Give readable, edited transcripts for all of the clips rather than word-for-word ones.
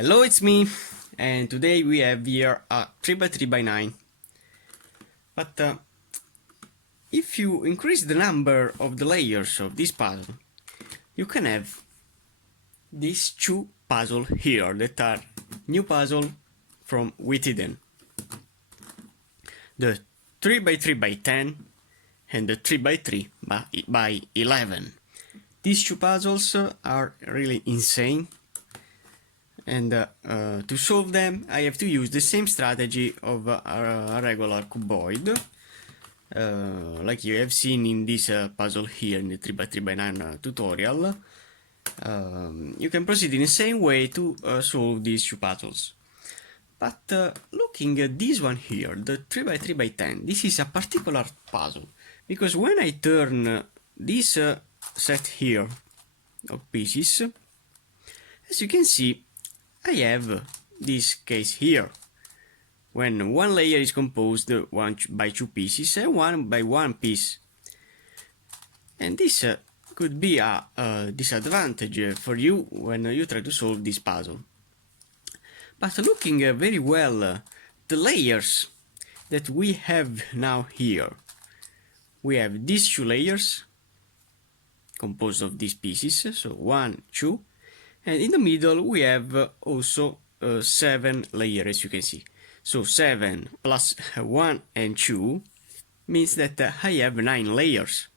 Hello, it's me, and today we have here a 3x3x9. But if you increase the number of the layers of this puzzle, you can have these two puzzles here that are new puzzle from Witeden. The 3x3x10 and the 3x3x11. These two puzzles are really insane. And to solve them, I have to use the same strategy of a regular cuboid, like you have seen in this puzzle here in the 3x3x9 tutorial. You can proceed in the same way to solve these two puzzles. But looking at this one here, the 3x3x10, this is a particular puzzle, because when I turn this set here of pieces, as you can see, I have this case here, when one layer is composed by two pieces and one by one piece. And this could be a disadvantage for you when you try to solve this puzzle. But looking very well the layers that we have now here, we have these two layers composed of these pieces, so 1, 2. And in the middle we have also 7 layers, as you can see. So 7 plus 1 and 2 means that I have 9 layers.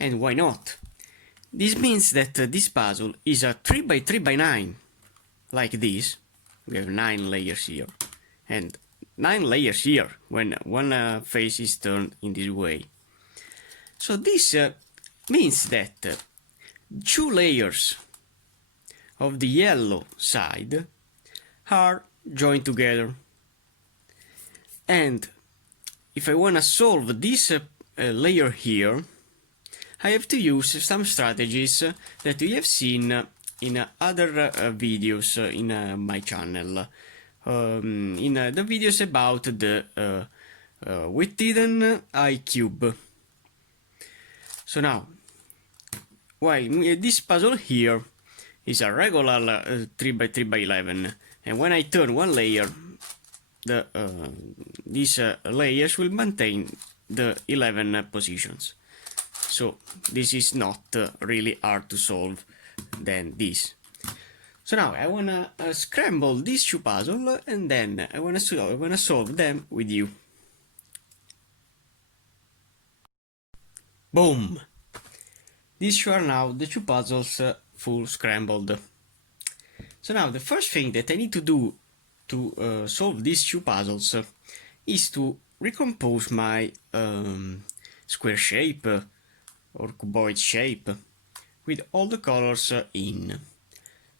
And why not? This means that this puzzle is a 3x3x9, like this. We have 9 layers here, and 9 layers here, when one face is turned in this way. So this means that 2 layers of the yellow side are joined together. And if I want to solve this layer here, I have to use some strategies that we have seen in other videos in my channel. In the videos about the Witeden I-cube. So now, while this puzzle here is a regular 3x3x11, and when I turn one layer, these layers will maintain the 11 positions. So this is not really hard to solve than this. So now I wanna scramble these two puzzles, and then I wanna solve them with you. Boom! These two are now the two puzzles full scrambled. So now the first thing that I need to do to solve these two puzzles is to recompose my square shape or cuboid shape with all the colors in.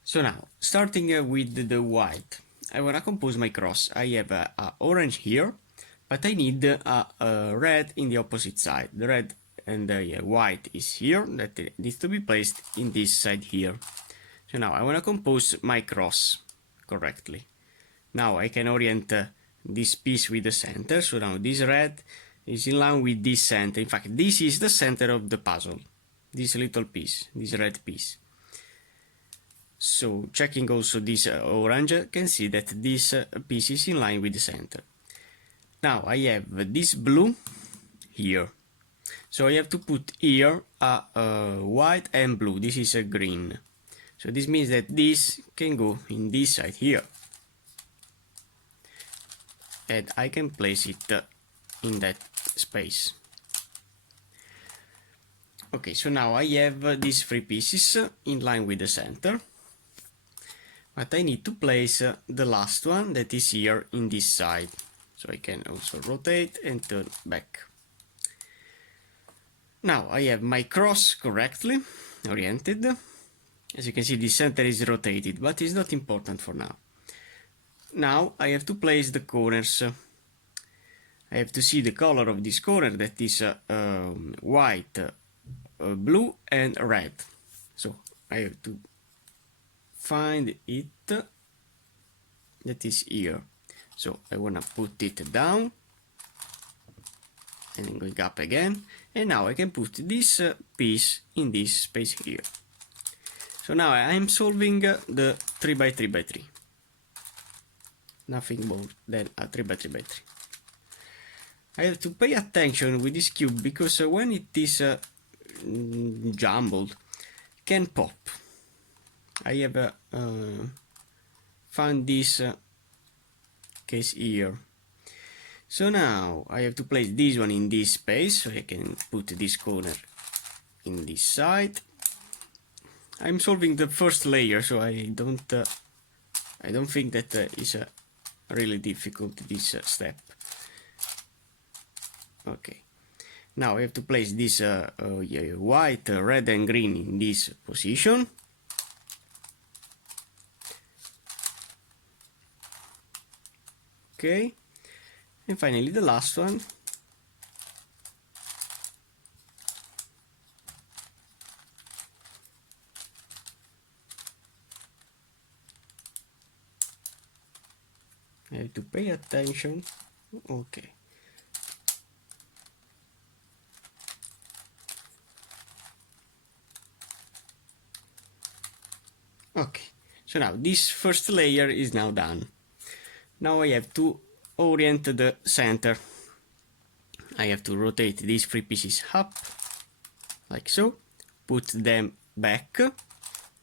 So now, starting with the white, I want to compose my cross. I have a orange here, but I need a red in the opposite side. The red and the white is here, that needs to be placed in this side here. So now I want to compose my cross correctly. Now I can orient this piece with the center. So now this red is in line with this center. In fact, this is the center of the puzzle, this little piece, this red piece. So checking also this orange, can see that this piece is in line with the center. Now I have this blue here. So I have to put here a white and blue. This is a green. So this means that this can go in this side here. And I can place it in that space. Okay, so now I have these 3 pieces in line with the center. But I need to place the last one that is here in this side. So I can also rotate and turn back. Now I have my cross correctly oriented. As you can see, the center is rotated, but it's not important for now. Now I have to place the corners. I have to see the color of this corner, that is white, blue and red. So I have to find it, that is here. So I want to put it down and then going up again, and now I can put this piece in this space here. So now I am solving the 3x3x3. Nothing more than a 3x3x3. I have to pay attention with this cube because when it is jumbled, it can pop. I have found this case here. So now I have to place this one in this space, so I can put this corner in this side. I'm solving the first layer, so I don't think that is really difficult, this step. Okay, now I have to place this white, red and green in this position. Okay, and finally the last one. I have to pay attention. Okay. Okay, so now this first layer is now done. Now I have to orient the center. I have to rotate these three pieces up, like so, put them back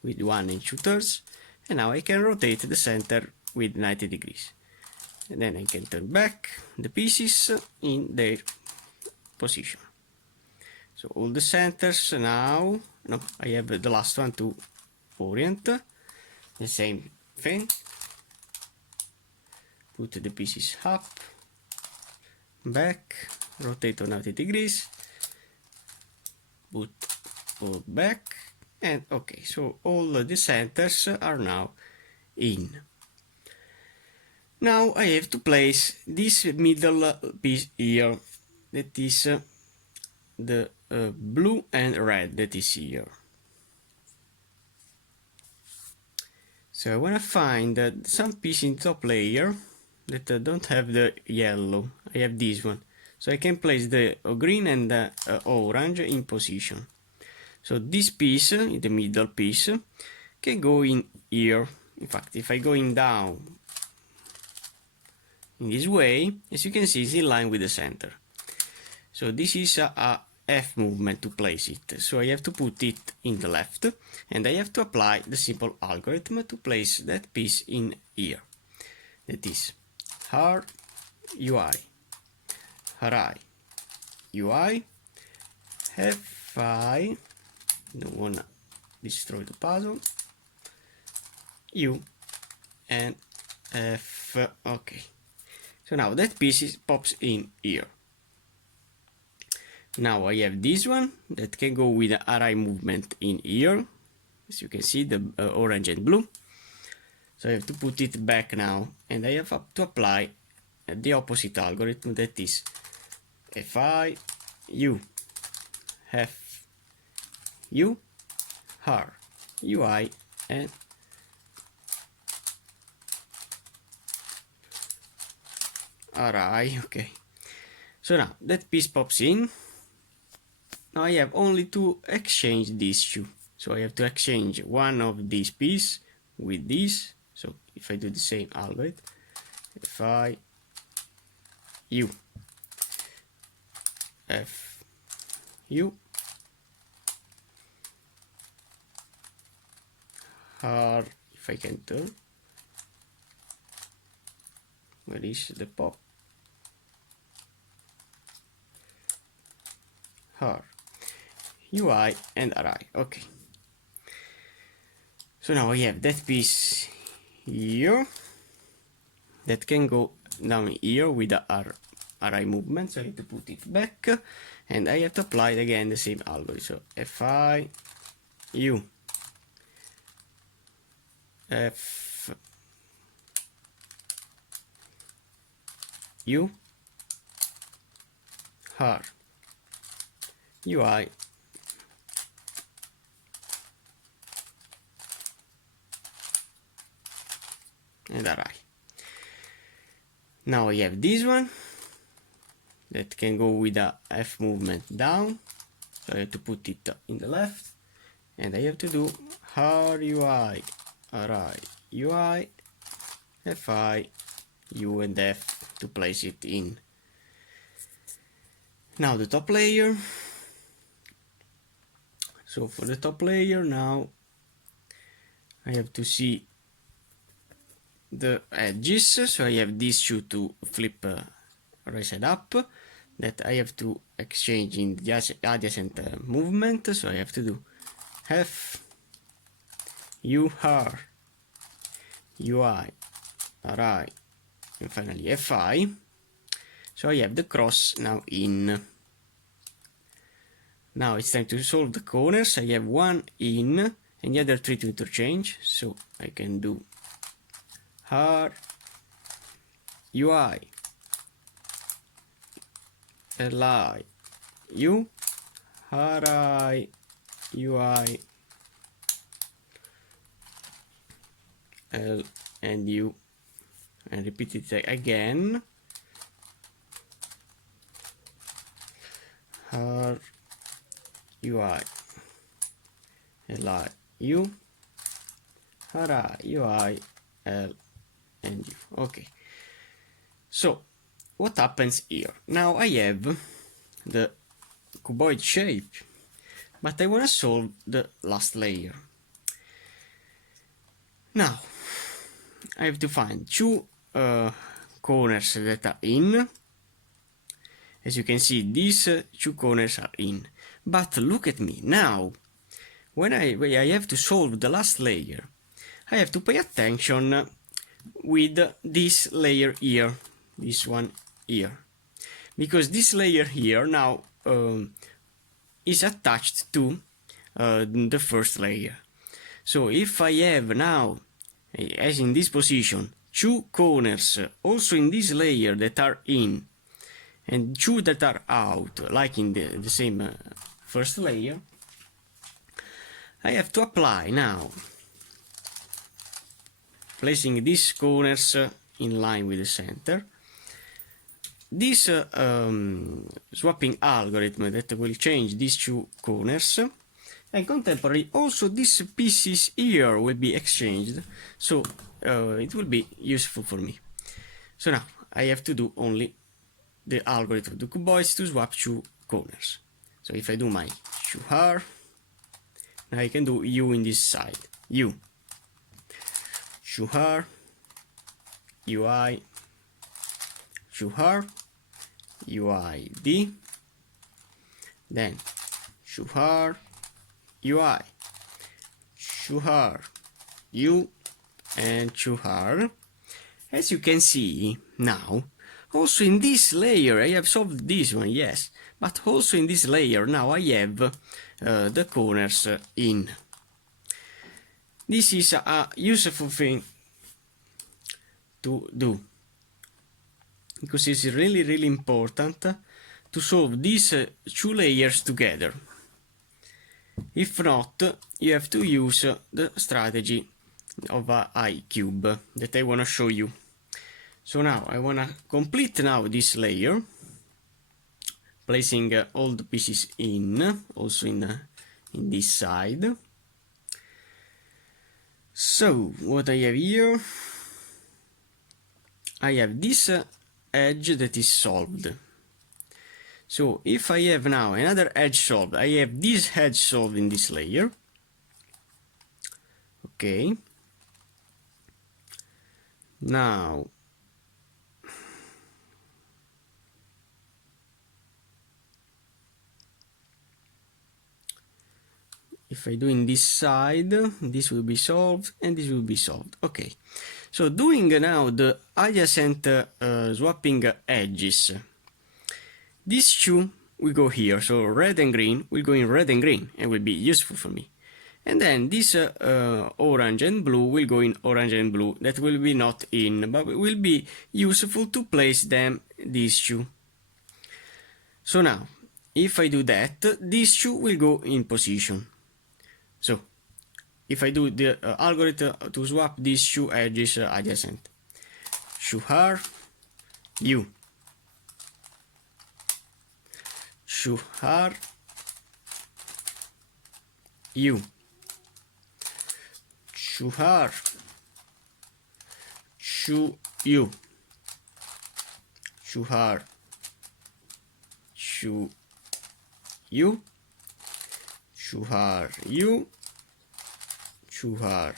with 1 2/3, and now I can rotate the center with 90 degrees. And then I can turn back the pieces in their position. So all the centers now, no, I have the last one to orient, the same thing. Put the pieces up, back, rotate on 90 degrees, put all back, and okay, so all the centers are now in. Now I have to place this middle piece here, that is the blue and red that is here. So I want to find some piece in top layer that don't have the yellow. I have this one, so I can place the green and the orange in position. So this piece, the middle piece, can go in here. In fact, if I go in down in this way, as you can see, it's in line with the center. So this is a F movement to place it. So I have to put it in the left, and I have to apply the simple algorithm to place that piece in here. That is har UI, harai UI, fi, don't wanna destroy the puzzle, U and F. Okay, so now that piece pops in here. Now I have this one that can go with the array movement in here, as you can see, the orange and blue. So I have to put it back now, and I have to apply the opposite algorithm, that is fi u f u har ui and array. Okay, so now that piece pops in. Now I have only to exchange these two. So I have to exchange one of these pieces with this. So if I do the same algorithm, fi u f u har, if I can turn, where is the pop, har UI and array. Okay, so now I have that piece here that can go down here with the array movement. So I have to put it back, and I have to apply again the same algorithm. So fi u f u har UI and array. Now I have this one that can go with the F movement down, so I have to put it in the left, and I have to do har UI array UI, FI, U and F to place it in. Now the top layer. So for the top layer now I have to see the edges, so I have these two to flip right side up, that I have to exchange in the adjacent movement, so I have to do F, U, R, UI, RI, and finally FI, so I have the cross now in. Now it's time to solve the corners. I have one in and the other three to interchange, so I can do R, UI, LI, U, RI, UI, L and U, and repeat it again. R, UI, LI, U, RI, UI, L and U. Okay. So what happens here? Now I have the cuboid shape, but I want to solve the last layer. Now I have to find two corners that are in. As you can see, these two corners are in. But look at me now. When I have to solve the last layer, I have to pay attention with this layer here, this one here, because this layer here now is attached to the first layer. So if I have now, as in this position, two corners also in this layer that are in, and two that are out, like in the same first layer, I have to apply now, placing these corners in line with the center, this swapping algorithm that will change these two corners, and contemporarily also these pieces here will be exchanged, so it will be useful for me. So now I have to do only the algorithm of the cuboids to swap two corners. So if I do my QR, now I can do U in this side, U, QR, UI, QR, UID, then QR, UI, QR, U, and QR. As you can see now, also in this layer I have solved this one, yes, but also in this layer now I have the corners in. This is a useful thing to do, because it's really important to solve these two layers together. If not, you have to use the strategy of iCube that I want to show you. So now I want to complete now this layer, placing all the pieces in, also in this side. So what I have here, I have this edge that is solved. So if I have now another edge solved, I have this edge solved in this layer. Okay. Now if I do in this side, this will be solved and this will be solved. Okay, so doing now the adjacent swapping edges, these two will go here, so red and green will go in red and green and will be useful for me. And then this orange and blue will go in orange and blue, that will be not in, but will be useful to place them, these two. So now, if I do that, these two will go in position. So, if I do the algorithm to swap these two edges adjacent, QR, U, QR, U, QR, shu you, shu har, shu you, shu har you, shu har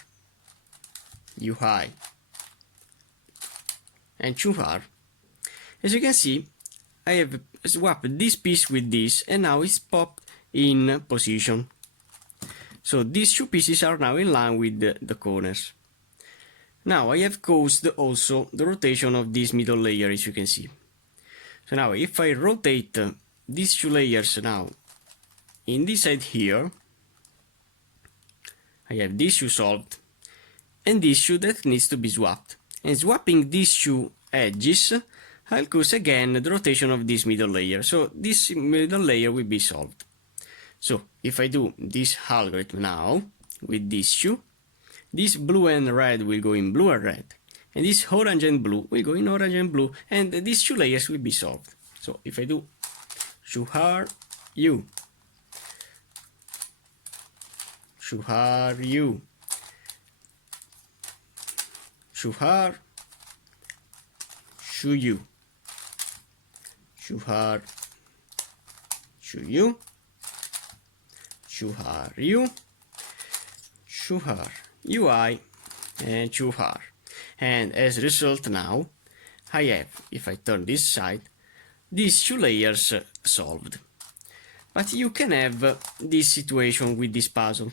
you high, and shu har. As you can see, I have swapped this piece with this, and now it's popped in position. So these two pieces are now in line with the corners. Now I have caused also the rotation of this middle layer, as you can see. So now if I rotate these two layers now in this side here, I have this two solved, and this two that needs to be swapped. And swapping these two edges, I'll cause again the rotation of this middle layer, so this middle layer will be solved. So if I do this algorithm now with these two, this blue and red will go in blue and red, and this orange and blue will go in orange and blue, and these two layers will be solved. So if I do shu har you, shu har you, shu har, shu you, shu har, shu you, shu har you, shu har UI, and shu har. And as a result now, I have, if I turn this side, these two layers solved. But you can have this situation with this puzzle.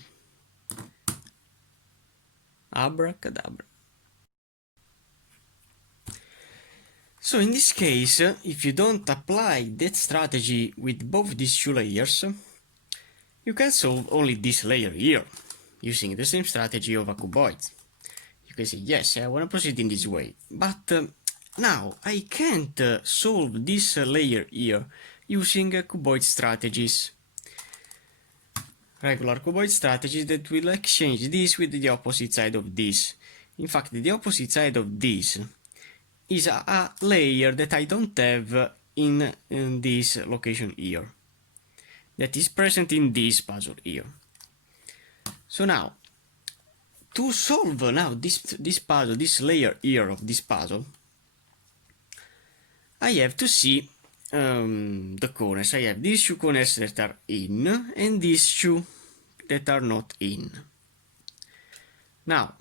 Abracadabra. So in this case, if you don't apply that strategy with both these two layers, you can solve only this layer here, using the same strategy of a cuboid. You can say, yes, I want to proceed in this way, but now I can't solve this layer here using cuboid strategies. Regular cuboid strategies that will exchange this with the opposite side of this. In fact, the opposite side of this is a layer that I don't have in this location here, that is present in this puzzle here. So now, to solve now this puzzle, this layer here of this puzzle, I have to see the corners. I have these two corners that are in, and these two that are not in. Now,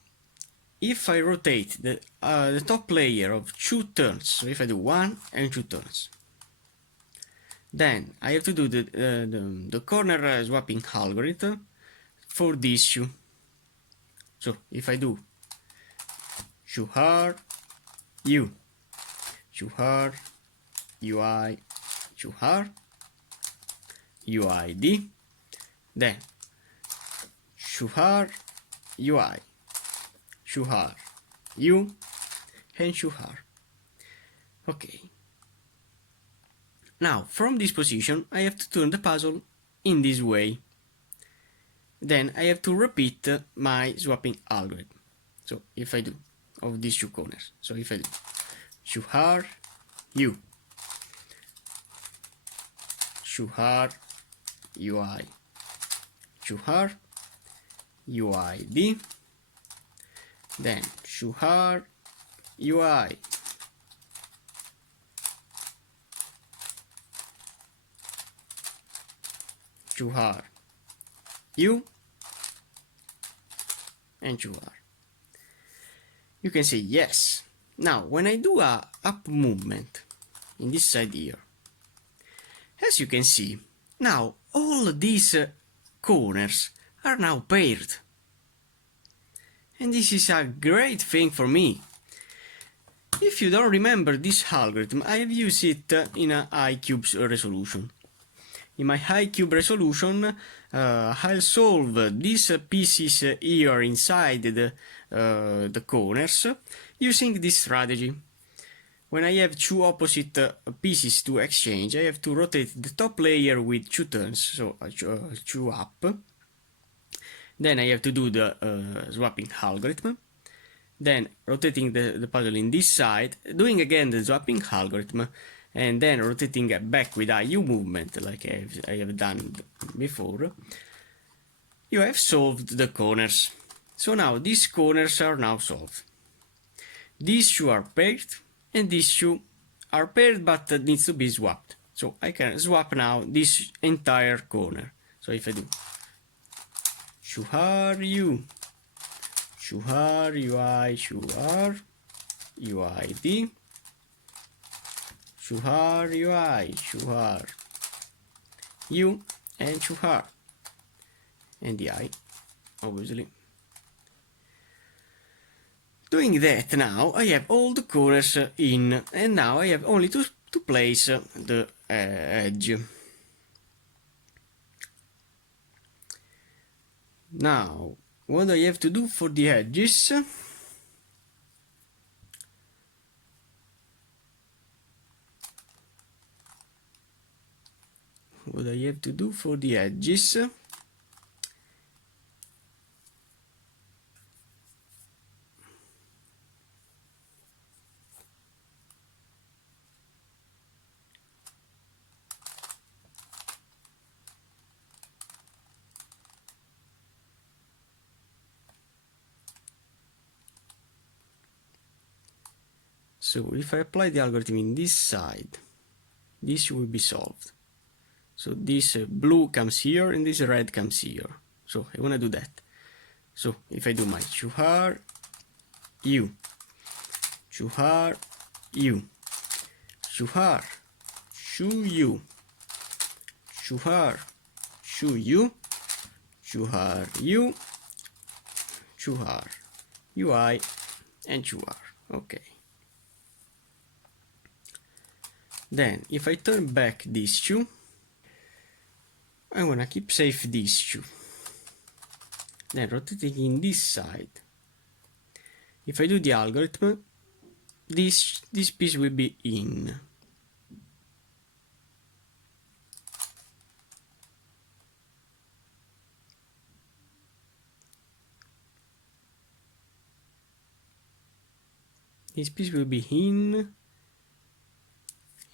if I rotate the top layer of 2 turns, so if I do 1 and 2 turns, then I have to do the corner swapping algorithm for these two. So if I do shu har you, shu har UI, shu har UID, then shu har UI, shu har you, and shu har. Okay. Now, from this position, I have to turn the puzzle in this way. Then I have to repeat my swapping algorithm. So if I do of these two corners, so if I do shu har you, shu har UI, shu har UID, then shu har UI, shu har you, and shu har. You can say yes. Now, when I do a up movement in this side here, as you can see, now all these corners are now paired. And this is a great thing for me. If you don't remember this algorithm, I have used it in a iCube's resolution. In my iCube resolution, I'll solve these pieces here inside the corners using this strategy. When I have two opposite pieces to exchange, I have to rotate the top layer with 2 turns, so 2 up. Then I have to do the swapping algorithm. Then rotating the puzzle in this side, doing again the swapping algorithm, and then rotating back with a U movement like I have done before. You have solved the corners. So now these corners are now solved. these two are paired, and these two are paired but needs to be swapped. So I can swap now this entire corner. So if I do shuhar u, shuhar ui, shuhar uid, shuhar ui, shuhar u, and shuhar, and the I, obviously. Doing that now, I have all the corners in, and now I have only to place the edge. Now, what I have to do for the edges? What I have to do for the edges? So if I apply the algorithm in this side, this will be solved. So this blue comes here and this red comes here. So I want to do that. So if I do my shuhar u, shuhar u, shuhar shu u, shuhar shu u, shuhar u, shuhar ui, and shuhar. Okay. Then if I turn back these two, I'm gonna keep safe these two. Then rotating in this side, if I do the algorithm, this piece will be in. This piece will be in,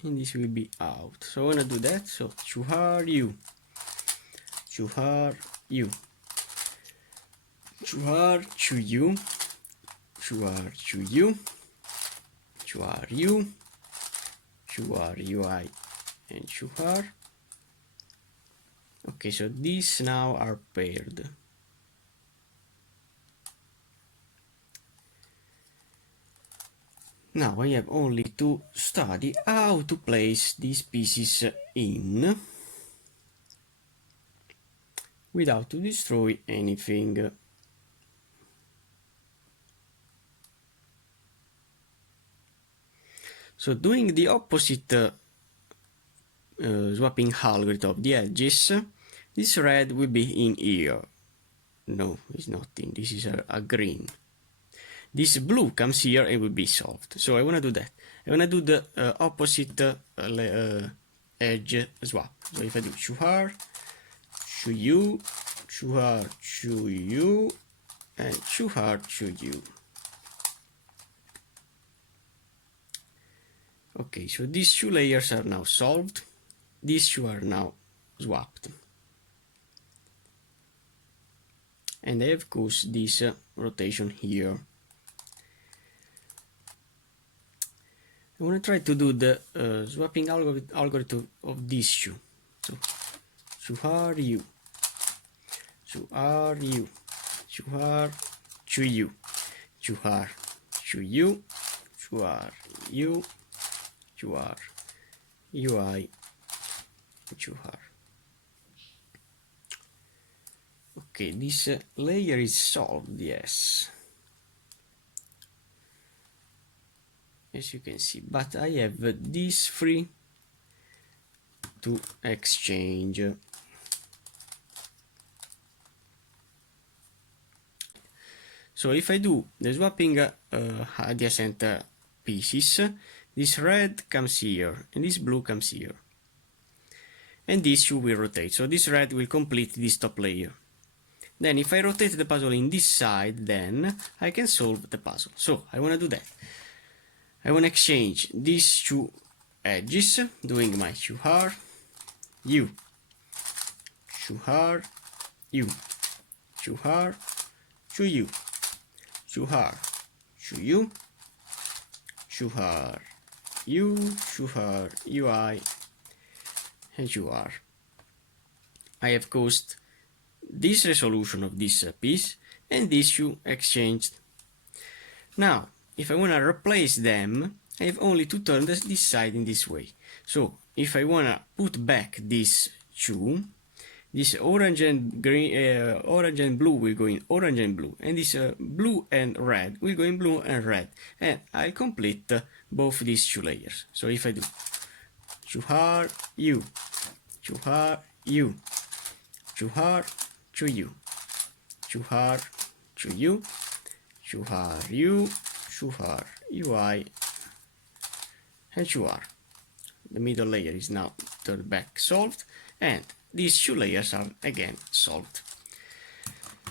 and this will be out. So I wanna do that. So shuhar u, shuhar u, shuhar chu u, shuhar chu u, shuhar u, shuhar ui, and shuhar. Okay, so these now are paired. Now I have only to study how to place these pieces in without to destroy anything. So doing the opposite swapping algorithm of the edges, this red will be in here. No, it's not in. This is a green. This blue comes here and will be solved. So I want to do that. I want to do the opposite edge swap. So if I do shuhar, shu u, shuhar, shu u, and shuhar, shu u. Okay, so these two layers are now solved. These two are now swapped. And I have, of course, this rotation here. I want to try to do the swapping algorithm of these two. So, shuhar u, shuhar u, shuhar chu u, shuhar chu u, shuhar u, shuhar ui, shuhar. Okay, this layer is solved, yes. As you can see, but I have these three to exchange. So if I do the swapping adjacent pieces, this red comes here and this blue comes here, and these two will rotate. So this red will complete this top layer. Then if I rotate the puzzle in this side, then I can solve the puzzle. So I want to do that. I want to exchange these two edges, doing my shuhar u, shuhar u, shuhar chu u, shuhar chu u, QR, U, QR, UI, and QR. I have caused this resolution of this piece and this shoe exchanged. Now, if I want to replace them, I have only to turn this side in this way. So, if I want to put back this shoe, this orange and green, orange and blue will go in orange and blue, and this blue and red will go in blue and red, and I'll complete both these shoe layers. So if I do QR, U, QR, U, QR, to U, QR, to U, QR, U, QR, UI, and QR. The middle layer is now turned back solved, and these two layers are again solved.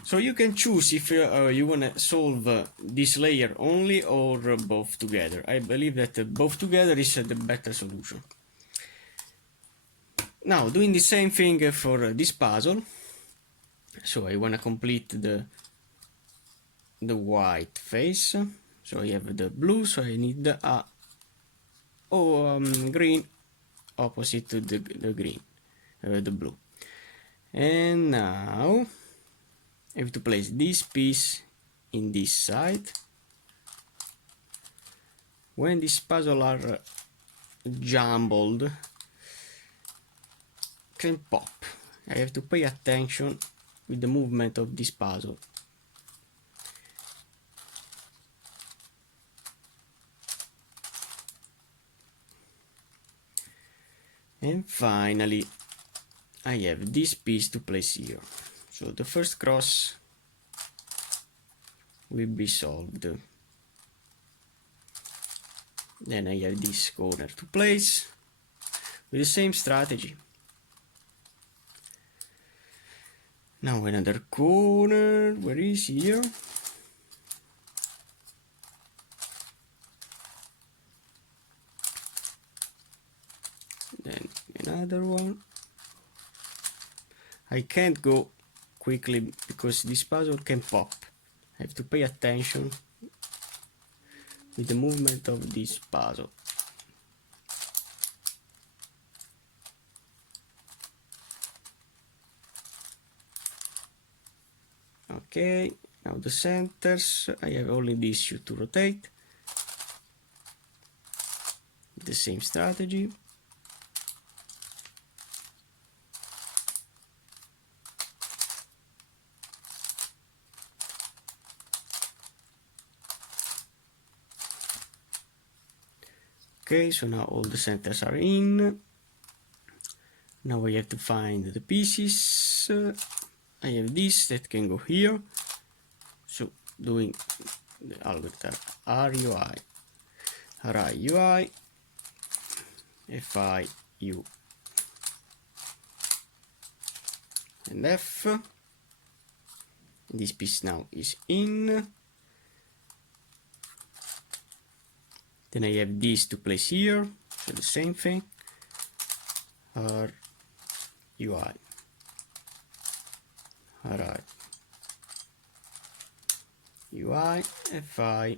So you can choose if you want to solve this layer only or both together. I believe that both together is the better solution. Now, doing the same thing for this puzzle. So I want to complete the white face. So I have the blue, so I need a green opposite to the green, the blue. And now I have to place this piece in this side. When these puzzles are jumbled, can pop. I have to pay attention with the movement of this puzzle. And finally, I have this piece to place here. So the first cross will be solved. Then I have this corner to place with the same strategy. Now another corner, where is here? Then another one. I can't go quickly because this puzzle can pop. I have to pay attention with the movement of this puzzle. Okay, now the centers, I have only this two to rotate. The same strategy. Okay, so now all the centers are in. Now I have to find the pieces. I have this that can go here. So doing the algorithm RUI, RI UI, FI U, and F. This piece now is in. Then I have this to place here, so the same thing, R, UI, RI, UI, FI,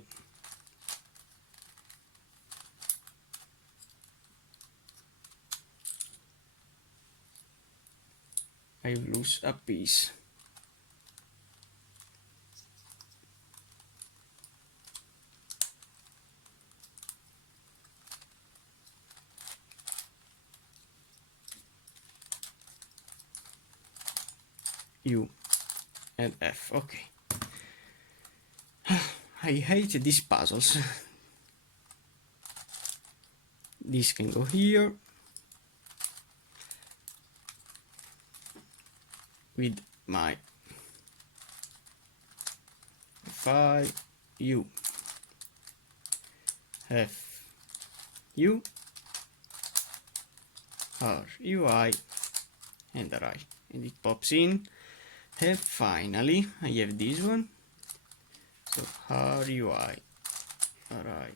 I lose a piece. U and F. Okay. I hate these puzzles. This can go here with my F U F U R U I and R, and it pops in. And finally, I have this one. So R U I R I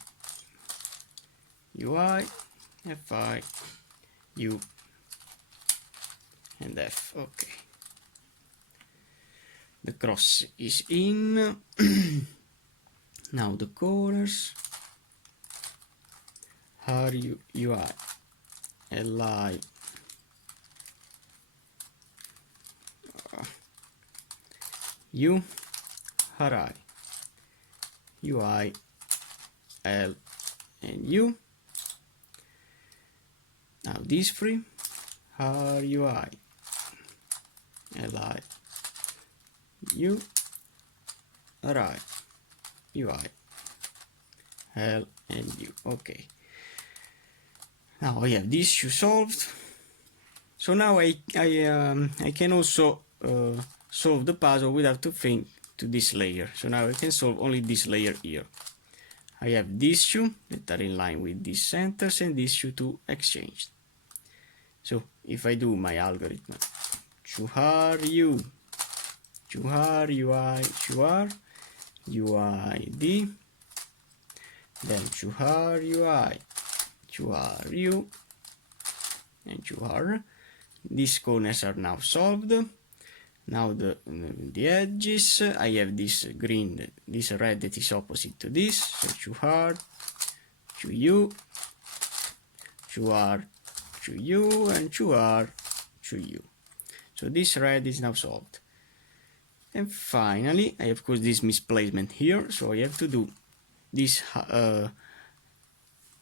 U I F I U and F. Okay. The cross is in. Now the corners. R U UI L I U R I U I L and U. Now these three R U I L I U R I U I L and U. Okay. Now I have this issue solved. So now I can also solve the puzzle without to think to this layer. So now I can solve only this layer here. I have these two that are in line with these centers and these two exchanged. So if I do my algorithm, char U, char UI, char UID, then char UI, char U, and char. These corners are now solved. Now the edges, I have this green, this red that is opposite to this, so char, chu char, chu and char, chu. So this red is now solved. And finally, I have caused this misplacement here, so I have to do this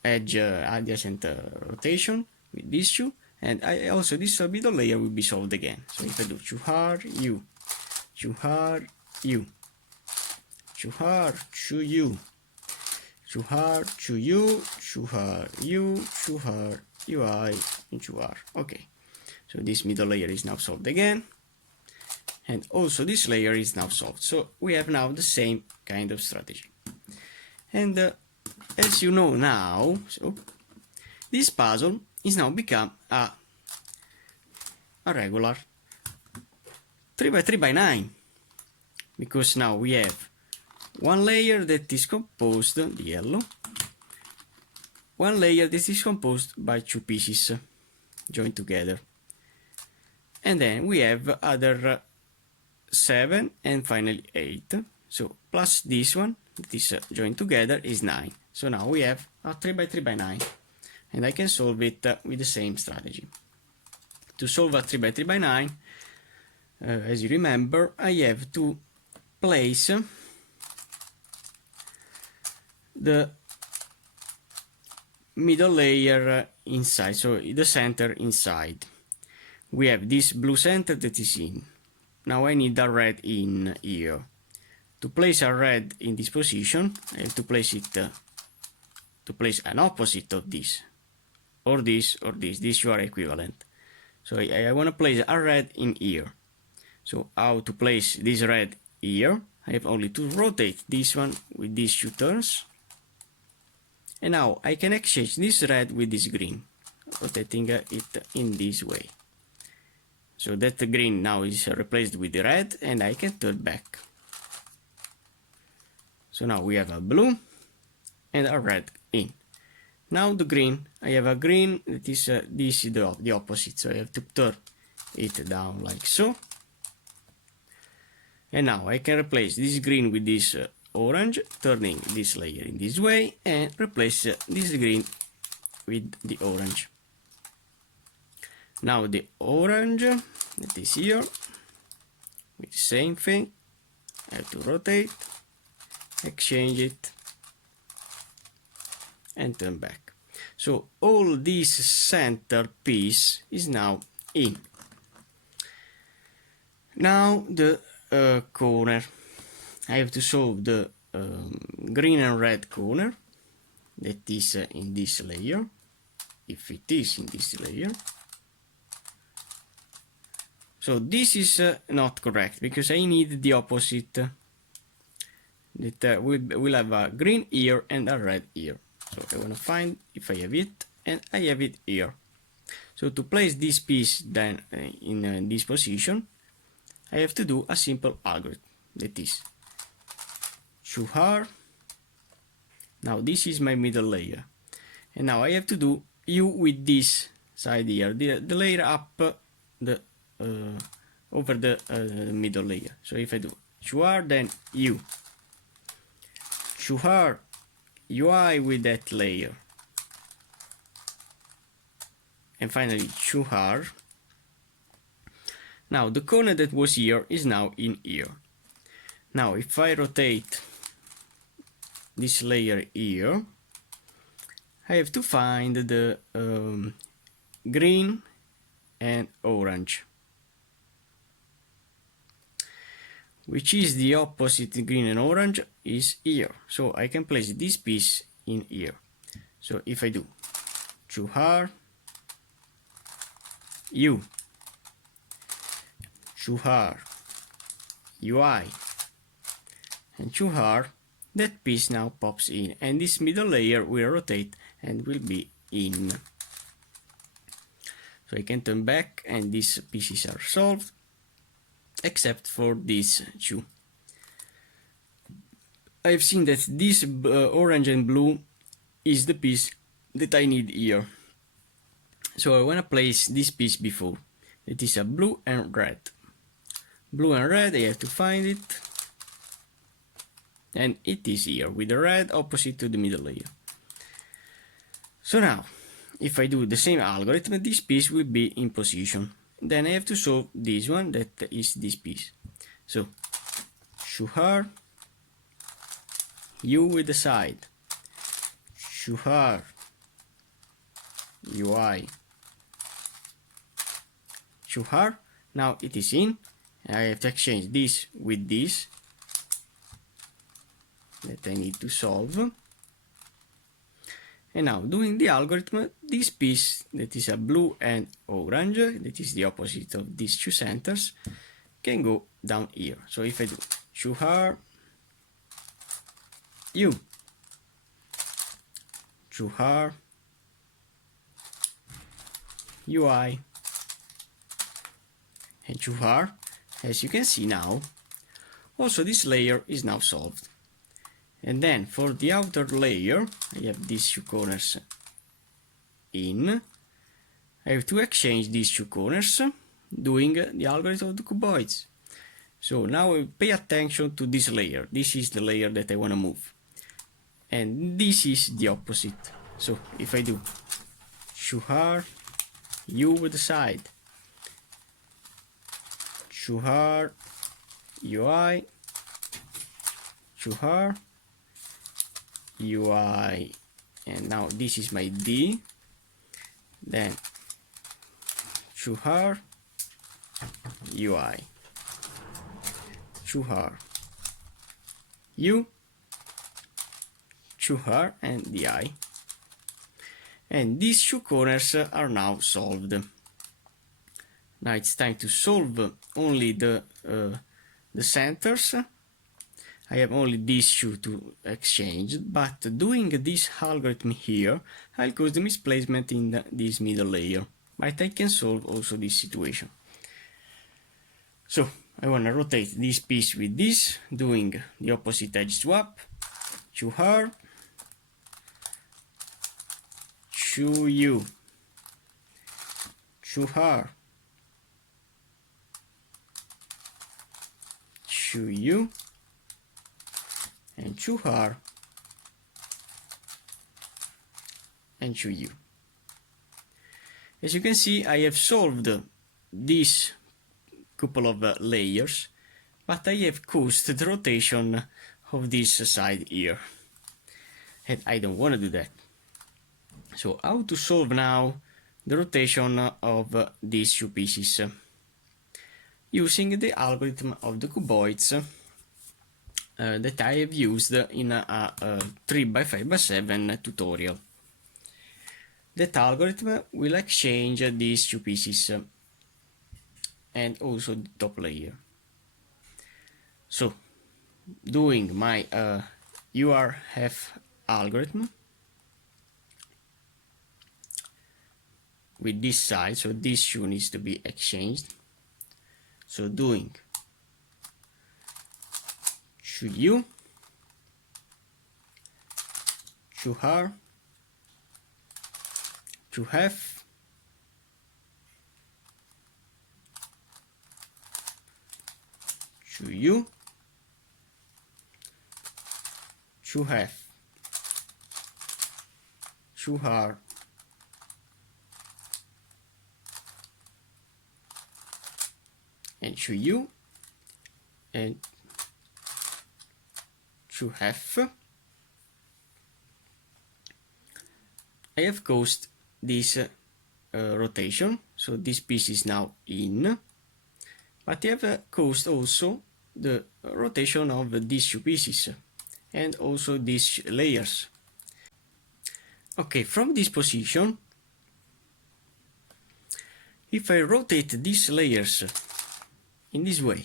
edge adjacent rotation with these two, and I also this middle layer will be solved again. So if I do char U, char U, char chu U, char chu U, char U, char UI, and char. Okay, so this middle layer is now solved again, and also this layer is now solved. So we have now the same kind of strategy. And as you know now, so this puzzle is now become a regular 3x3x9, because now we have one layer that is composed, the yellow, one layer that is composed by two pieces joined together, and then we have other 7 and finally 8, so plus this one that is joined together is 9. So now we have a 3x3x9, and I can solve it with the same strategy. To solve a 3x3x9, as you remember, I have to place the middle layer inside, so the center inside. We have this blue center that is in. Now I need a red in here. To place a red in this position, I have to place it to place an opposite of this, or this, or this. These two are equivalent. So I want to place a red in here. So how to place this red here? I have only to rotate this one with these two turns. And now I can exchange this red with this green, rotating it in this way. So that the green now is replaced with the red, and I can turn back. So now we have a blue and a red in. Now the green, I have a green that is this is the opposite, so I have to turn it down like so. And now I can replace this green with this orange, turning this layer in this way, and replace this green with the orange. Now the orange that is here, with the same thing, I have to rotate, exchange it, and turn back. So all this center piece is now in. Now the corner. I have to solve the green and red corner that is in this layer, if it is in this layer. So this is not correct, because I need the opposite. That will have a green here and a red here. So I want to find if I have it, and I have it here. So to place this piece then in this position, I have to do a simple algorithm, that is char. Now this is my middle layer, and now I have to do U with this side here, the layer up the over the middle layer. So if I do char, then U, char UI with that layer, and finally to R. Now the corner that was here is now in here. Now if I rotate this layer here, I have to find the green and orange, which is the opposite. Green and orange is here, so I can place this piece in here. So if I do to R, U, to R, UI, and to R, that piece now pops in, and this middle layer will rotate and will be in. So I can turn back and these pieces are solved, except for these two. I've seen that this orange and blue is the piece that I need here. So I want to place this piece before. It is a blue and red. Blue and red, I have to find it. And it is here, with the red opposite to the middle layer. So now, if I do the same algorithm, this piece will be in position. Then I have to solve this one, that is this piece. So, to R, U with the side, to R, UI, to R. Now it is in. I have to exchange this with this that I need to solve. And now, doing the algorithm, this piece that is a blue and orange, that is the opposite of these two centers, can go down here. So if I do to R, U, to R, UI, and to R, as you can see now, also this layer is now solved. And then for the outer layer, I have these two corners in. I have to exchange these two corners doing the algorithm of the cuboids. So now I pay attention to this layer. This is the layer that I want to move. And this is the opposite. So if I do to R, U with the side, to R, UI, to R, UI, and now this is my D, then to R, UI, to R, U, to R, and the I. And these two corners are now solved. Now it's time to solve only the centers. I have only these two to exchange, but doing this algorithm here, I'll cause the misplacement in this middle layer. But I can solve also this situation. So I want to rotate this piece with this, doing the opposite edge swap, to R, to U, to R, to U, and to R, and to U. As you can see, I have solved this couple of layers, but I have caused the rotation of this side here, and I don't want to do that. So how to solve now the rotation of these two pieces? Using the algorithm of the cuboids that I have used in a 3x3x7 tutorial. That algorithm will exchange these two pieces and also the top layer. So, doing my URF algorithm with this side, so this two needs to be exchanged. So doing to U, to R, to F, to U, to F, to R, and to U and to F. I have caused this rotation, so this piece is now in, but I have caused also the rotation of these two pieces and also these layers. Okay, from this position, if I rotate these layers in this way,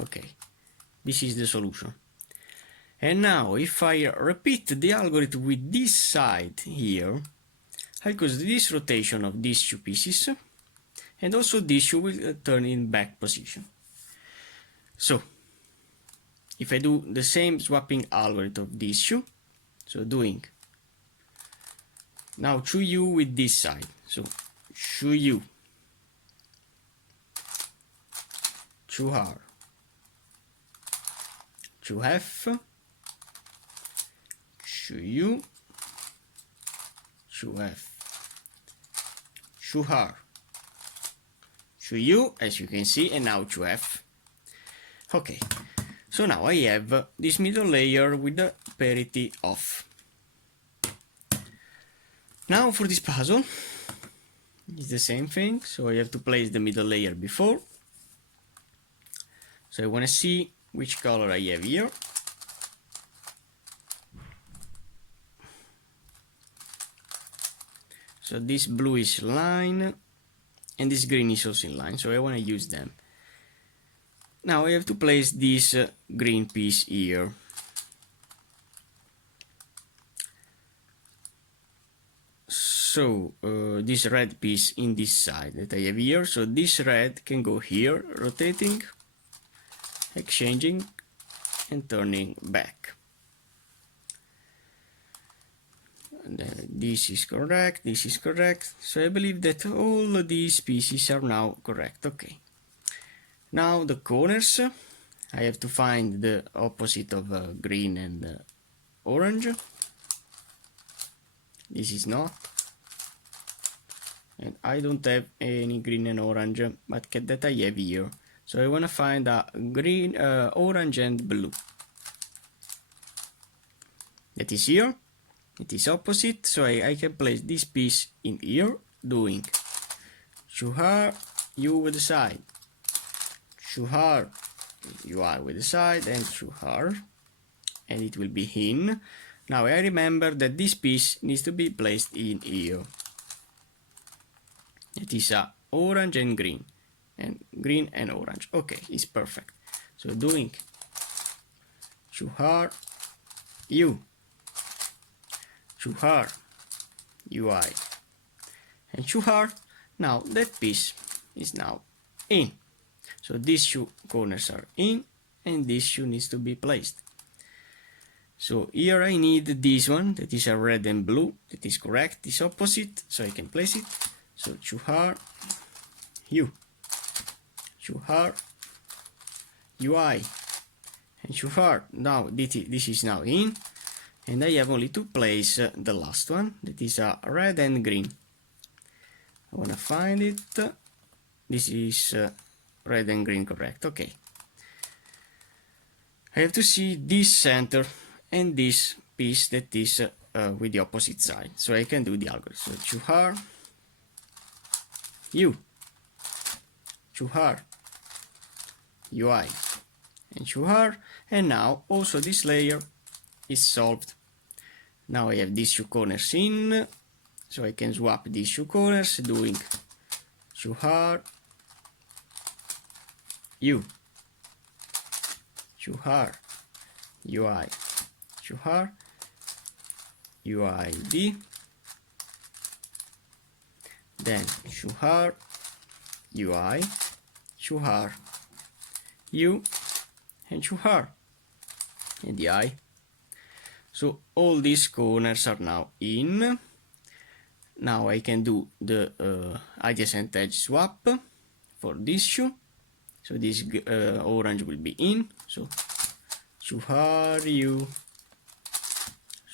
okay, this is the solution. And now if I repeat the algorithm with this side here, I cause this rotation of these two pieces, and also this two will turn in back position. So if I do the same swapping algorithm of these two, so doing now to U with this side, so to U, to R, to F, to U, to F, to R, to U, as you can see, and now to F. Okay, so now I have this middle layer with the parity off. Now for this puzzle, it's the same thing, so I have to place the middle layer before. So I want to see which color I have here. So this blue is in line, and this green is also in line, so I want to use them. Now I have to place this green piece here. So this red piece in this side that I have here, so this red can go here, rotating, exchanging, and turning back. And this is correct, this is correct, so I believe that all of these pieces are now correct. Okay, now the corners, I have to find the opposite of green and orange. This is not, and I don't have any green and orange, but that I have here, so I want to find a green, orange and blue. That is here. It is opposite, so I can place this piece in here, doing to her, U with the side, to her, UI with the side, and to her, and it will be in. Now I remember that this piece needs to be placed in here. It is a orange and green and orange. Okay, it's perfect. So doing to her, U, to her, UI, and to her. Now that piece is now in. So these two corners are in, and this two needs to be placed. So here I need this one, that is a red and blue, that is correct, this opposite, so I can place it. So to her, U, to her, UI, and to her. Now this is now in, and I have only to place the last one, that is a red and green. I want to find it. This is red and green, correct. Okay, I have to see this center and this piece that is with the opposite side, so I can do the algorithm. So to her, U, to her, UI, and to her, and now also this layer is solved. Now I have these two corners in, so I can swap these two corners, doing to her, U, to her, UI, to her, UID, then to her, UI, to her, U, and to her, and the I. So all these corners are now in. Now I can do the adjacent edge swap for this two. So this orange will be in. So to her, U,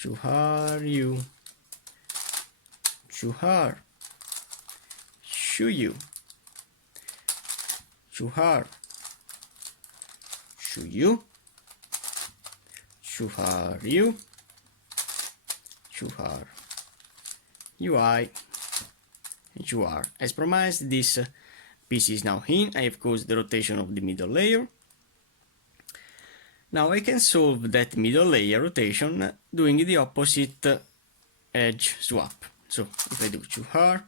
to her, U, to her, to U, to her, to you, to her, you, to her, UI, and to her. As promised, this piece is now in. I have caused the rotation of the middle layer. Now I can solve that middle layer rotation doing the opposite edge swap. So if I do to her,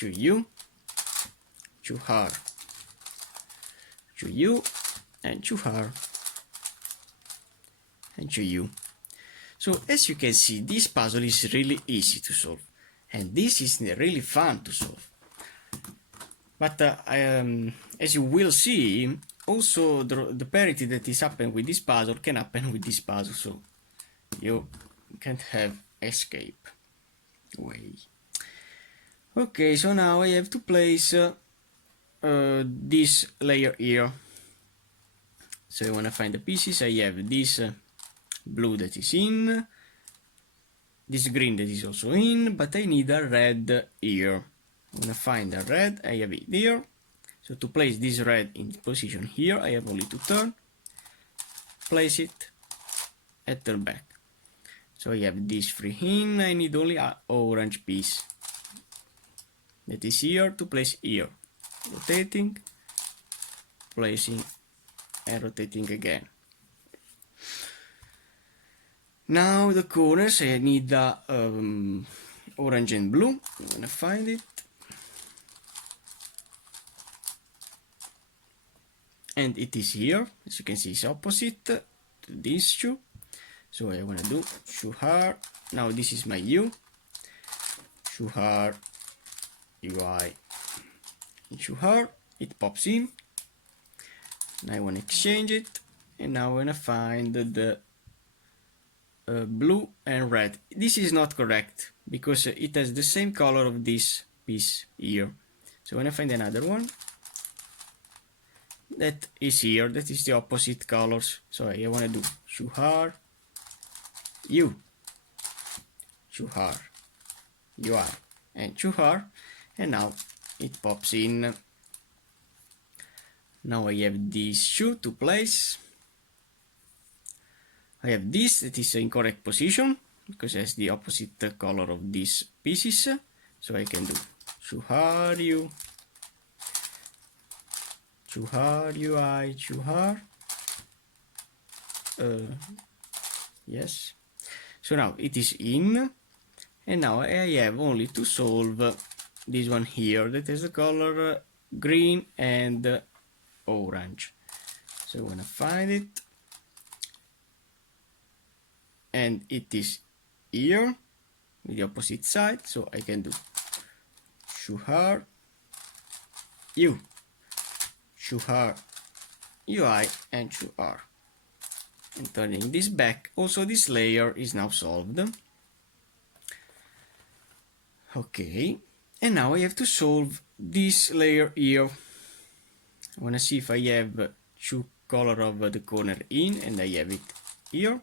to you, to her, to you, and to her, and to you. So as you can see, this puzzle is really easy to solve, and this is really fun to solve. But as you will see, also the parity that is happening with this puzzle can happen with this puzzle, so you can't have escape way. Okay, so now I have to place this layer here. So I want to find the pieces. I have this blue that is in, this green that is also in, but I need a red here. I want to find a red. I have it here. So to place this red in position here, I have only to turn, place it, and turn back. So I have this free in. I need only an orange piece that is here to place here. Rotating, placing, and rotating again. Now the corners, I need the orange and blue. I'm gonna find it. And it is here, as you can see, it's opposite to these two. So I want to do to her. Now this is my U. To her, UI. To her, it pops in. Now I want to exchange it, and now I want to find the blue and red. This is not correct because it has the same color of this piece here. So when I find another one that is here, that is the opposite colors. So I want to do to her, you, to her, UI, and to her, and now it pops in. Now I have these two to place. I have this that is in correct position because it has the opposite color of these pieces. So I can do to her, you, to her, UI, to her. Yes. So now it is in, and now I have only to solve this one here that has the color green and orange. So I want to find it, and it is here with the opposite side. So I can do to her, you, to her, UI, and to her. And turning this back, also this layer is now solved. Okay, and now I have to solve this layer here. I want to see if I have two color of the corner in, and I have it here.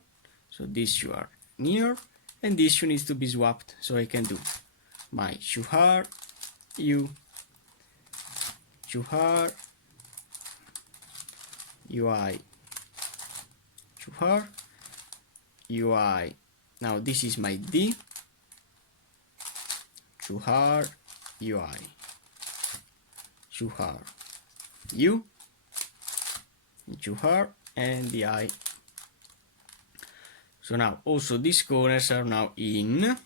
So these two are near, and this two needs to be swapped. So I can do my to her, you, to her, UI, to her, UI. Now this is my D, to her, UI, to her, U, to her, and the I. So now also these corners are now in.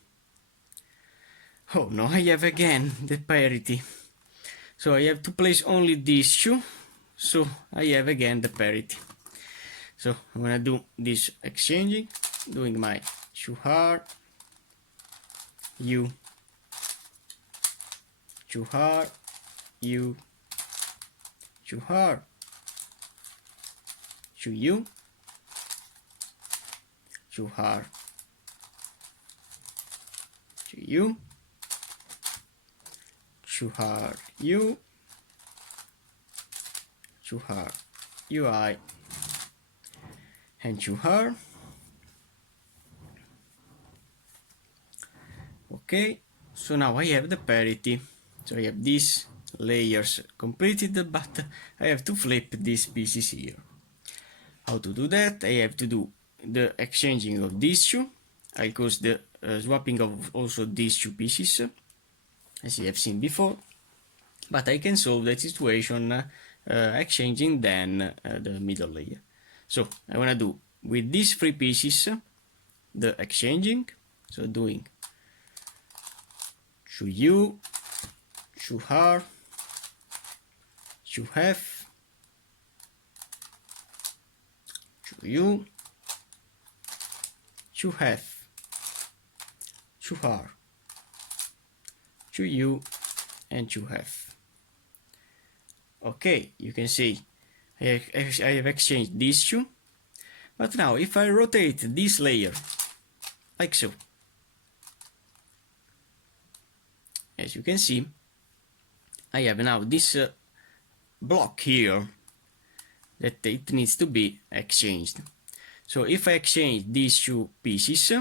Oh no, I have again the parity. So I have to place only these two. So I have again the parity. So I'm gonna do this exchanging, doing my to her, you, to her, you, to her, to you, to her, to you, to her, you, to her, UI, and to her. Okay, so now I have the parity. So I have this layers completed, but I have to flip these pieces here. How to do that? I have to do the exchanging of these two. I'll cause the swapping of also these two pieces, as you have seen before, but I can solve the situation exchanging then the middle layer. So I want to do with these three pieces the exchanging, so doing to U, to R, to F, to U, to F, to R, to U, and to F. Okay, you can see I have exchanged these two, but now if I rotate this layer like so, as you can see, I have now this block here that it needs to be exchanged. So if I exchange these two pieces,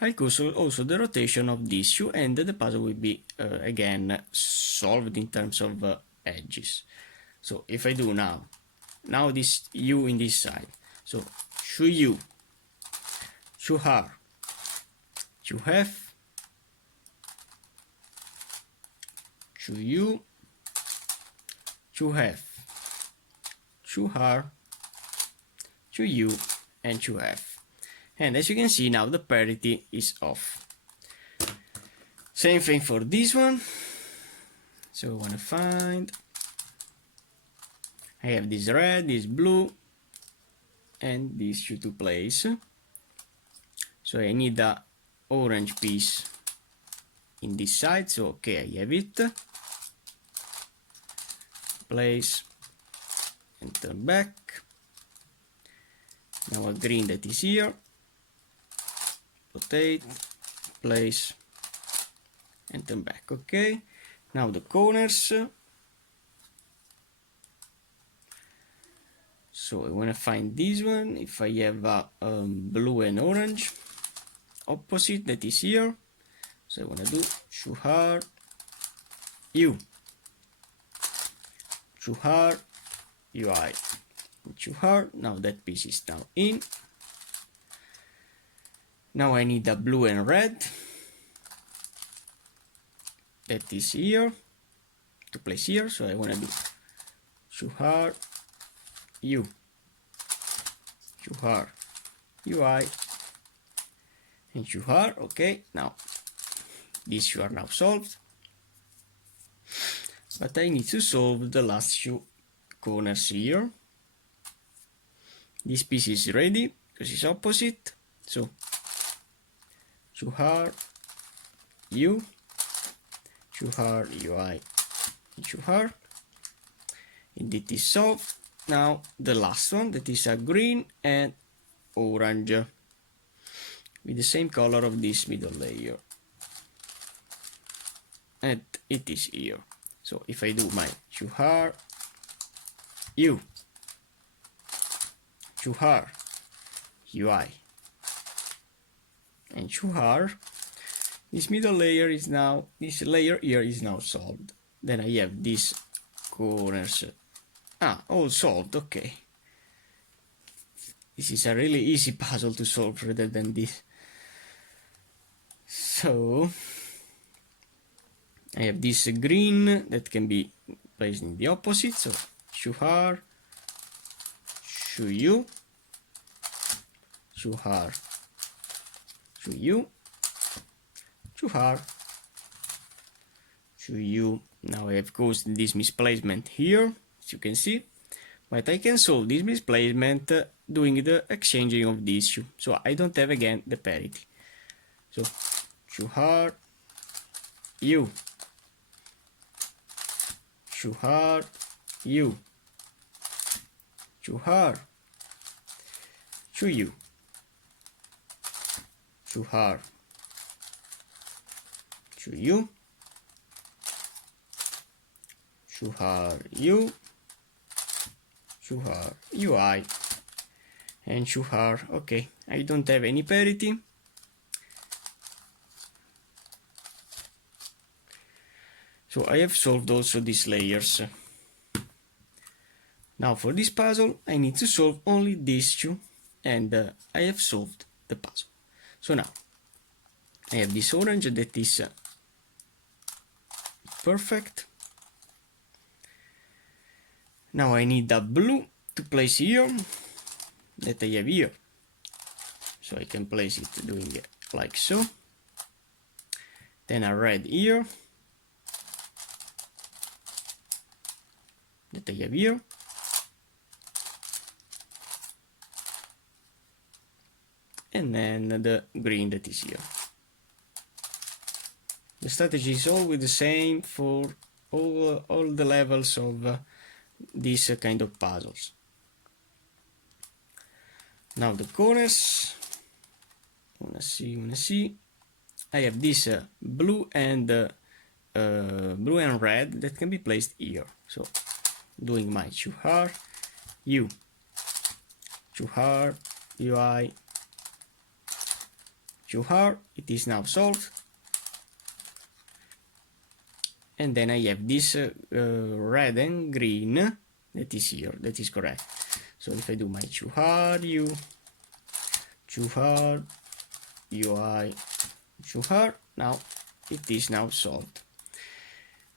I'll cause also the rotation of these two, and the puzzle will be again solved in terms of edges. So if I do now this U in this side, so to U, to R, to F, to U, to F, to R, to U, and to F. And as you can see now the parity is off. Same thing for this one. So I want to find, I have this red, this blue, and these two to place. So I need the orange piece in this side, so okay, I have it. Place and turn back. Now a green that is here. Rotate, place, and turn back. Okay. Now the corners. So I want to find this one. If I have a blue and orange opposite that is here, so I want to do to R, U, to R, UI, to R. Now that piece is now in. Now I need a blue and red that is here to place here, so I want to do to R, U, to R, UI, and to R. Okay, now these two are now solved, but I need to solve the last two corners here. This piece is ready because it's opposite, so to R, U, to R, UI, to R, and it is solved. Now the last one, that is a green and orange with the same color of this middle layer, and it is here. So if I do my to R, U, to R, UI, and to R, this middle layer is now, this layer here is now solved. Then I have these corners, all solved. Okay, this is a really easy puzzle to solve rather than this. So I have this green that can be placed in the opposite, so to R, to U, to R, to U, to R, to U. Now I have caused this misplacement here, as you can see, but I can solve this misplacement doing the exchanging of these two, so I don't have again the parity. So to R, U, to R, U, to R, to U, to R, to U, to R, U, to R, UI, and to R. Okay, I don't have any parity. So I have solved also these layers. Now for this puzzle I need to solve only these two, and I have solved the puzzle. So now I have this orange that is perfect. Now I need a blue to place here, that I have here. So I can place it doing it like so. Then a red here, that I have here. And then the green that is here. The strategy is always the same for all the levels of these kind of puzzles. Now the corners, wanna see. I have this blue and red that can be placed here. So doing my 2R, U, 2R, UI, 2R, it is now solved. And then I have this red and green that is here, that is correct. So if I do my 2R, U, 2R, UI, 2R, now it is now solved.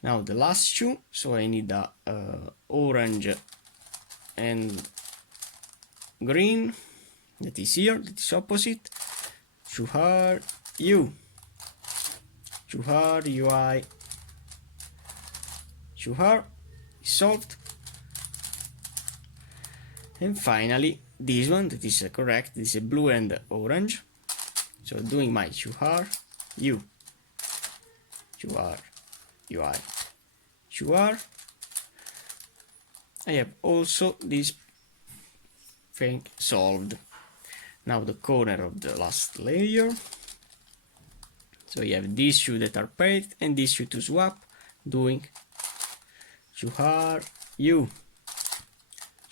Now the last two, so I need a orange and green that is here, that is opposite. 2R, U, 2R, UI, 2R is solved. And finally this one that is correct, this is blue and orange. So doing my 2R, U, 2R, UI, 2R, I have also this thing solved. Now the corner of the last layer. So you have these two that are paired and these two to swap, doing 2R, U,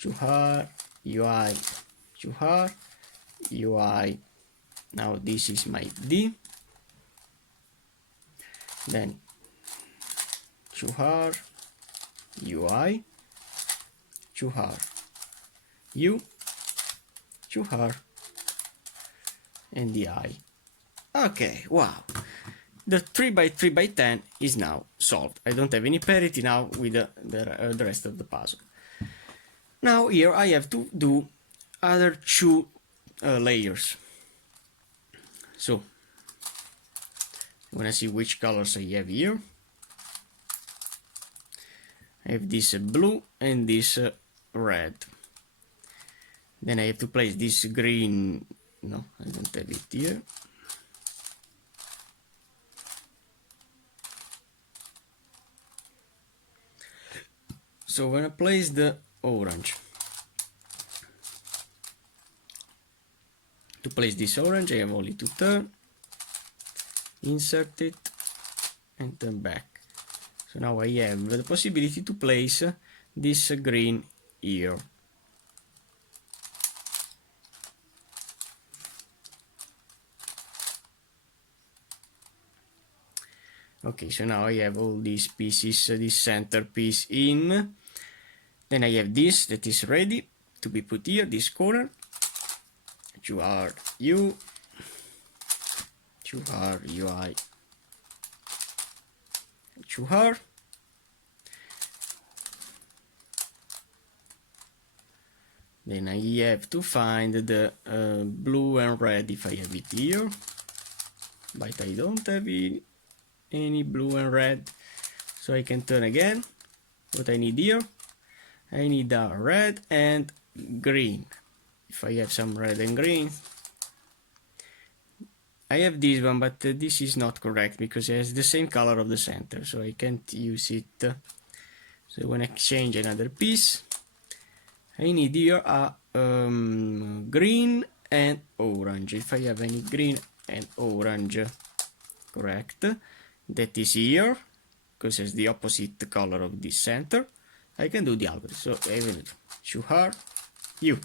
2R, UI, 2R, UI. Now this is my D. Then 2R, UI, 2R, U, 2R, and the I. Okay, wow. The 3x3x10 is now solved. I don't have any parity now with the rest of the puzzle. Now here I have to do other two layers. So I'm gonna see which colors I have here. I have this blue and this red. Then I have to place this green. No, I don't have it here. So when I place the orange, to place this orange I have only to turn, insert it and turn back. So now I have the possibility to place this green here. Okay, so now I have all these pieces, this center piece in. Then I have this that is ready to be put here, this corner. 2R, U, 2R, UI, 2R. Then I have to find the blue and red if I have it here, but I don't have any blue and red, so I can turn again. What I need here, I need a red and green. If I have some red and green, I have this one, but this is not correct because it has the same color of the center, so I can't use it. So when I exchange another piece, I need here a green and orange. If I have any green and orange, correct, that is here, because it's the opposite color of this center, I can do the algorithm. So I will do 2R, U,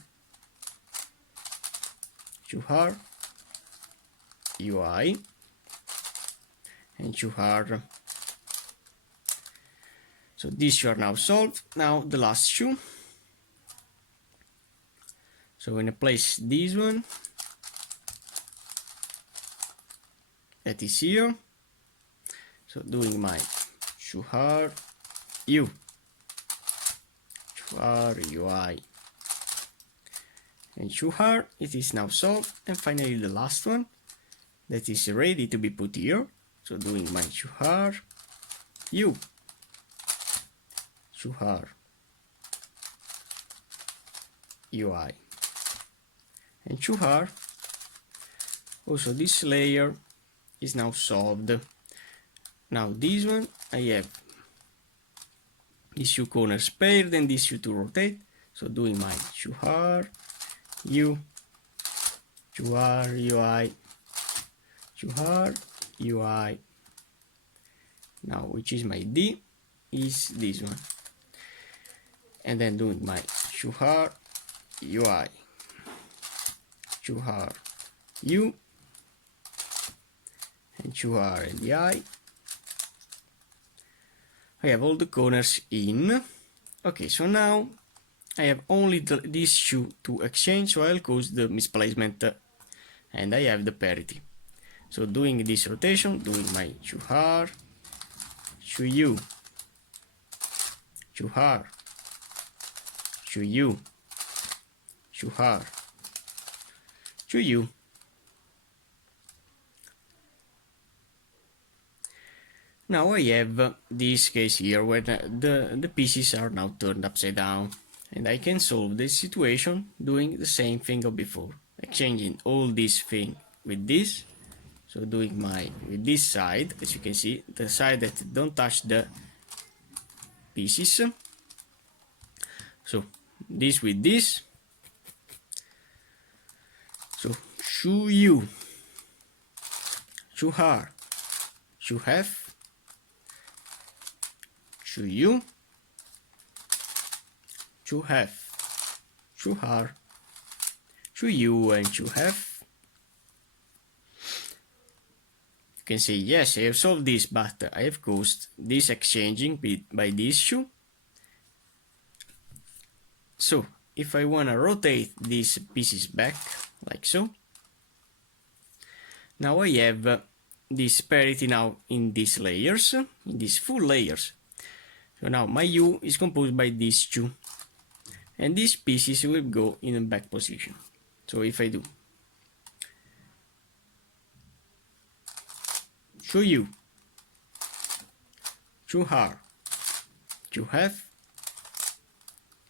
2R, UI, and 2R, So these two are now solved. Now the last two. So I'm gonna place this one that is here. So doing my shuhar u shuhar ui and shuhar, it is now solved. And finally the last one that is ready to be put here. So doing my shuhar u shuhar ui and shuhar. Also this layer is now solved. Now this one, I have these two corners paired and these two to rotate. So doing my shuhar u shuhar ui shuhar ui. Now which is my D is this one, and then doing my shuhar ui shuhar u and shuhar and I have all the corners in. Okay, so now I have only these two to exchange, so I'll cause the misplacement and I have the parity. So doing this rotation, doing my shuhar shu u shuhar shu u shuhar shu u. Now I have this case here where the pieces are now turned upside down, and I can solve this situation doing the same thing of before, exchanging all this thing with this. So doing my with this side, as you can see, the side that don't touch the pieces. So this with this. So shu u shuhar shuhef shu u shuhef shuhar shu u and shuhef. You can say yes, I have solved this, but I have caused this exchanging by these two. So if I want to rotate these pieces back like so, now I have this parity now in these layers, in these full layers. So now my U is composed by these two, and these pieces will go in a back position. So if I do shu U, shu har, shu hef,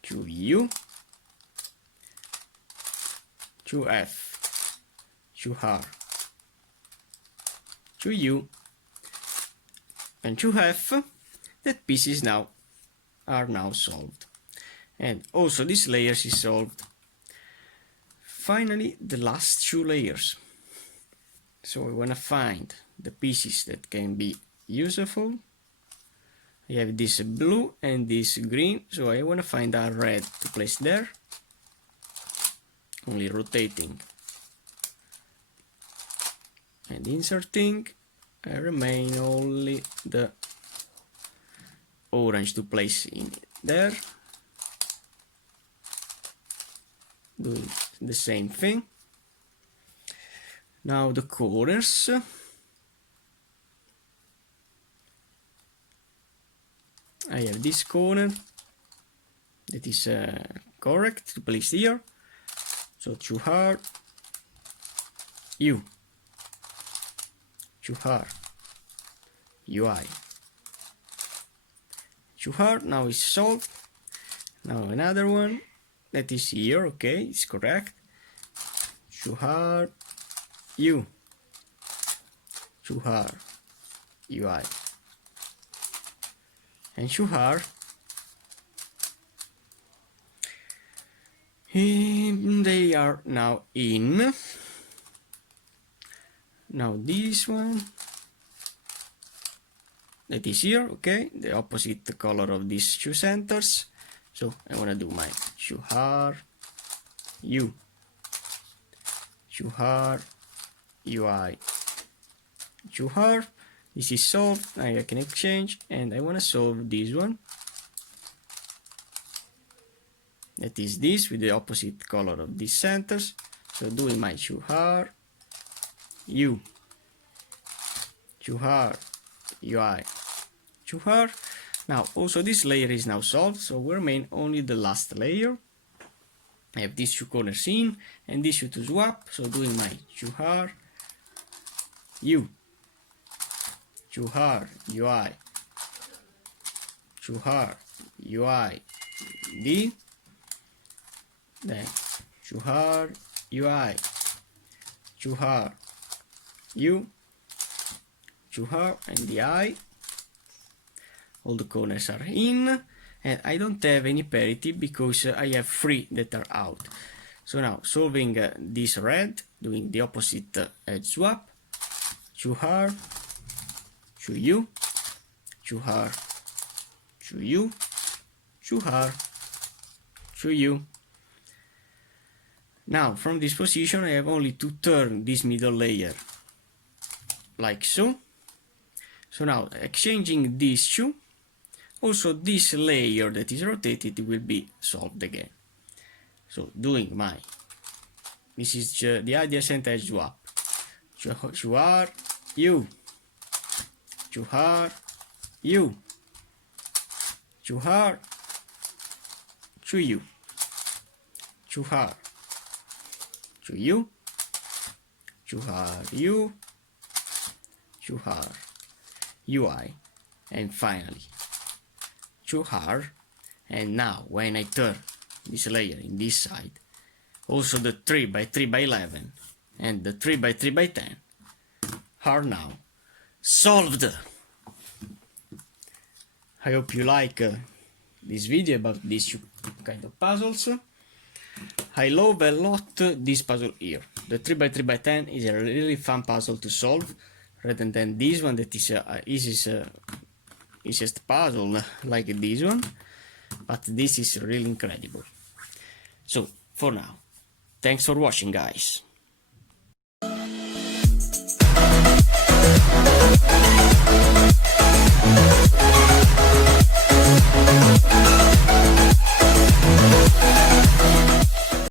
shu U, shu F, shu har, shu U, and shu hef, that pieces now are now solved, and also this layers is solved. Finally the last two layers. So I want to find the pieces that can be useful. I have this blue and this green, so I want to find a red to place there, only rotating and inserting. I remain only the orange to place in there, doing the same thing. Now the corners, I have this corner that is correct to place here. So shuhar u shuhar ui shuhar now is solved. Now another one that is here, okay, it's correct. Shuhar u shuhar ui and shuhar. They are now in. Now this one that is here, okay, the opposite color of these two centers. So I want to do my shuhar u shuhar ui shuhar. This is solved. Now I can exchange, and I want to solve this one. that is this, with the opposite color of these centers. So doing my 2R, U, 2R, UI, 2R. Now also this layer is now solved, so we remain only the last layer. I have these two corners in and these two to swap, so doing my 2R, U, 2R, UI, 2R, UI, D, then 2R, UI, 2R, U, 2R, and the I. All the corners are in, and I don't have any parity because I have 3 that are out. So now solving this red, doing the opposite edge swap, 2R, 2U, 2R, 2U, 2R, 2U. Now from this position I have only to turn this middle layer like so. So now exchanging these two, also this layer that is rotated will be solved again. So doing my, this is the adjacent edge swap, 2R, U, 2R, U, 2R, 2U, 2R, 2U, 2R, U, 2R, UI, and finally 2R. And now when I turn this layer in this side, also the 3x3x11 and the 3x3x10 are now solved. I hope you like this video about these two kind of puzzles. I love a lot this puzzle here. The 3x3x10 is a really fun puzzle to solve, rather than this one that is easiest puzzle like this one, but this is really incredible. So for now, thanks for watching, guys.